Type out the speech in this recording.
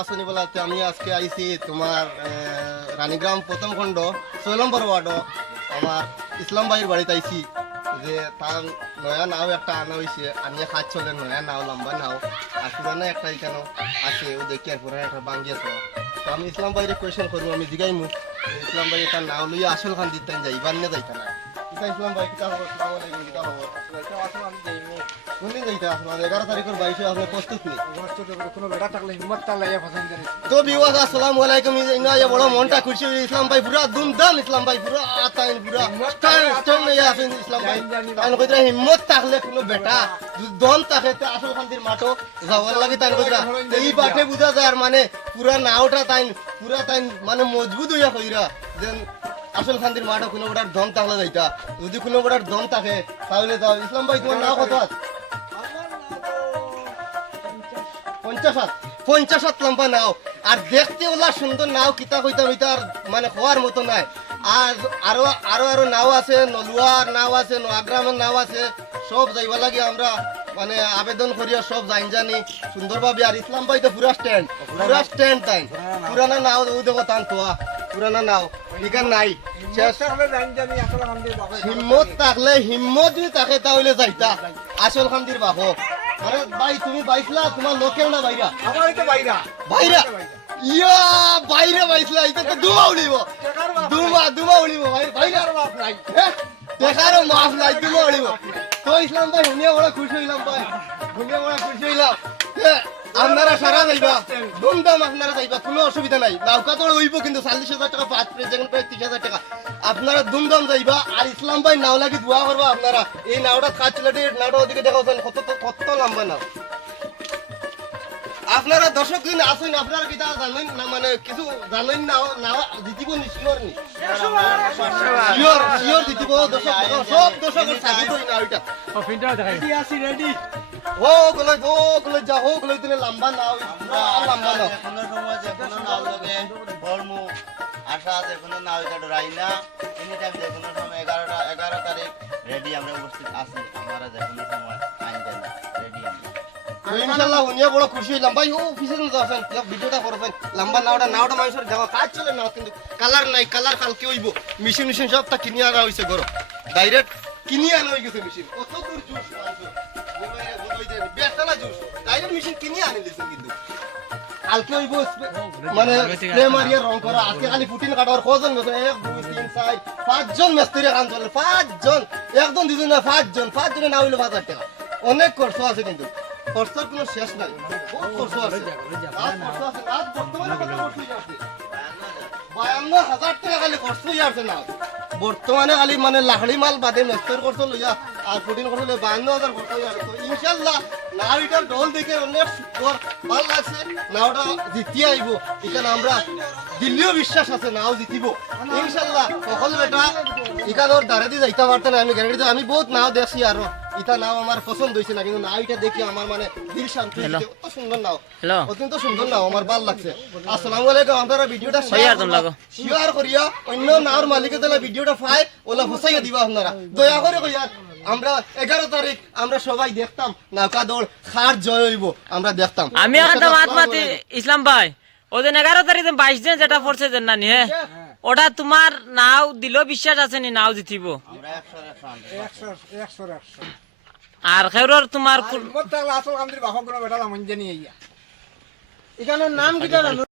আসনি বলাতে আমি আজকে আইছি তোমার রানীগ্রাম প্রথম খণ্ড 6 নম্বর ওয়ার্ড আমার ইসলাম ভাইয়ের বাড়িতে আইছি যে তার নয়া নাও একটা আনা হয়েছে আনিয়ে খাত চলে নয়া নাও লম্বা নাও আর পুরানো একটা এখানে আছে ও দেখি আর পুরানো একটা বাঙ্গিয়েছে তো আমি ইসলাম ভাইয়ের কোয়েশন করবো আমি জিগাইমু ইসলাম ভাই তার নাও লইয়া আসল খান দিতেন যাই বান্নে যাইতা না ইসলাম ভাই কিতা হবো আসসালামু আলাইকুম কিতা হবো আমি যাইমু কোনদিন যাইতা আপনার 11 তারিখের 22 আপনার প্রস্তুত নেই কোনো বেটা থাকলে হিম্মত তার লাইয়া পছন্দ করে তো বিওয়াজ আসসালামু আলাইকুম ইনা বড় মনটা খুশি হই ইসলাম ভাই পুরা দুমদাম ইসলাম ভাই পুরা আতাইন পুরা স্টাইল নিয়ে আসেন ইসলাম ভাই তাই কইরা হিম্মত থাকলে কোনো বেটা দম থাকে তে আসল খান্দির মাঠো যাওয়ার লাগি তাই কইরা এই বাটে বুঝা যায় আর মানে পুরা নাওটা তাই মানে মজবুত হইয়া কইরা যেন আসল খান্দির মাঠো কোনো বড়ার দম থাকলে যাইতা যদি কোনো বড়ার দম থাকে তাহলে যাও ইসলাম ভাই তোমার নাও কত আছে 50 লম্বা নাও আর দেখতে ওলা সুন্দর নাও কিতা কইতাম এটা মানে হওয়ার মতো নাই আর আরো নাও আছে নলুয়ার নাও আছে নোয়াগ্রামের নাও আছে সব যাইবা লাগে আমরা মানে আবেদন করিয়া সব জানি সুন্দরভাবে আর ইসলাম ভাই তো পুরা স্ট্যান্ড তাই পুরানা নাও ও দেখো তান তোয়া পুরানা নাও এখান নাই হিম্মত থাকলে হিম্মত যদি থাকে তাহলে যাইতা আসল খান্দির বাহক আরে ভাই তুমি বাইসলা তোমার লোকেল না বাইরা আমারই তো বাইরা বাইরা ইয়া বাইরে বাইসলা এটা তো দুমা উড়িব দুমা উড়িব ভাই বাইরার মাফ নাই দেখারও মাফ নাই দুমা উড়িব তো ইসলাম ভাই হুনিয়া বড় খুশি হইলাম ভাই হুনিয়া বড় খুশি হইলাম আপনারা সারা যাইবা দুমদাম আপনারা যাইবা কোনো অসুবিধা নাই নৌকা তো হইব কিন্তু 40,000 টাকা পাঁচ প্রেজেন্ট প্রায় 30,000 টাকা আপনারা দুমদাম যাইবা আর ইসলাম ভাই নাও লাগি দোয়া করবা আপনারা এই নাওটা কাজ চলে নাওটা ওদিকে দেখাচ্ছেন কত লম্বা নাও আপনারা দর্শক দিন আসেন আপনারা কি তা জানেন না মানে কিছু জানেন না নাও জিতিব নিশ্চিত নি শিওর জিতিব দর্শক সব দর্শকের সাথে কই না ওইটা ফিনটা দেখাই রেডি আছি রেডি ও গলে যা হোক গলে তুমি লম্বা নাও লম্বা নাও কোনো সময় যে কোনো নাও লগে ধর্ম আশা আছে কোনো নাও এটা ডরাই না এনি টাইম যে কোনো সময় 11 তারিখ রেডি আমরা উপস্থিত আছি আমরা যে কোনো সময় আইন দেন রেডি ইনশাআল্লাহ উনিয়া বড় খুশি হইলাম ভাই ও পিছনে যাচ্ছেন ভিডিওটা করবেন লম্বা নাওটা মানুষের দেওয়া কাজ চলে না কিন্তু কালার নাই কালার কালকে হইব মেশিন সবটা কিনে আনা হইছে ঘর ডাইরেক্ট কিনে আনা হই গেছে মেশিন কত দূর juice Betla juice direct machine কিনে আনি দিছেন কিন্তু কালকে হইব মানে স্প্রে মারিয়া রং করা আজকে খালি ফুটিন কাটার কজন গেছে 1 2 3 4 5 জন মিস্ত্রি কাম চলে 5 জন একজন দুজন না 5 জনে না হইলো 5000 টাকা অনেক খরচ আছে কিন্তু খরচের কোনো শেষ নাই বহুত খরচ আছে আজ বর্তমানে কত খরচ হয়ে যাচ্ছে 52,000 টাকা খালি খরচ হয়ে যাচ্ছে না বর্তমানে খালি মানে লাহড়ি মাল বাদে মেস্তর খরচ লইয়া আর ফুটিন খরচ লইয়া 52,000 খরচ হয়ে যাচ্ছে তো ইনশাআল্লাহ নাওটার ঢোল দেখে অনেক সুন্দর ভালো লাগছে নাওটা জিতিয়ে আইব এখানে আমরা দিল্লিও বিশ্বাস আছে নাও জিতিব ইনশাআল্লাহ সকল বেটা এখানোর দ্বারা দিয়ে যাইতে পারতেন আমি গ্যারান্টি আমি বহুত নাও দেখছি আরো এটা নাও আমার পছন্দ হয়েছে না কিন্তু নাও এটা দেখি আমার মানে দিল শান্তি হয়েছে অত সুন্দর নাও অত্যন্ত সুন্দর নাও আমার ভালো লাগছে আসসালামু আলাইকুম আপনারা ভিডিওটা শেয়ার করিয়া অন্য নাওর মালিকের দ্বারা ভিডিওটা পায় ওলা ফসাইয়া দিবা আপনারা দয়া করে কইয়া আমরা 11 তারিখ আমরা সবাই দেখতাম নৌকা দৌড় খার জয় হইব আমরা দেখতাম আমি একটা মাতি ইসলাম ভাই ওদিন 11 তারিখ 22 দিন যেটা পড়ছে যে নানি হ্যাঁ ওটা তোমার নাও দিল বিশ্বাস আছে নি নাও জিতিব আমরা 100 আর খেরর তোমার হিম্মত থাকলে আসল আমাদের বাবা কোনো বেটা মন জানি এখানে নাম কি জানো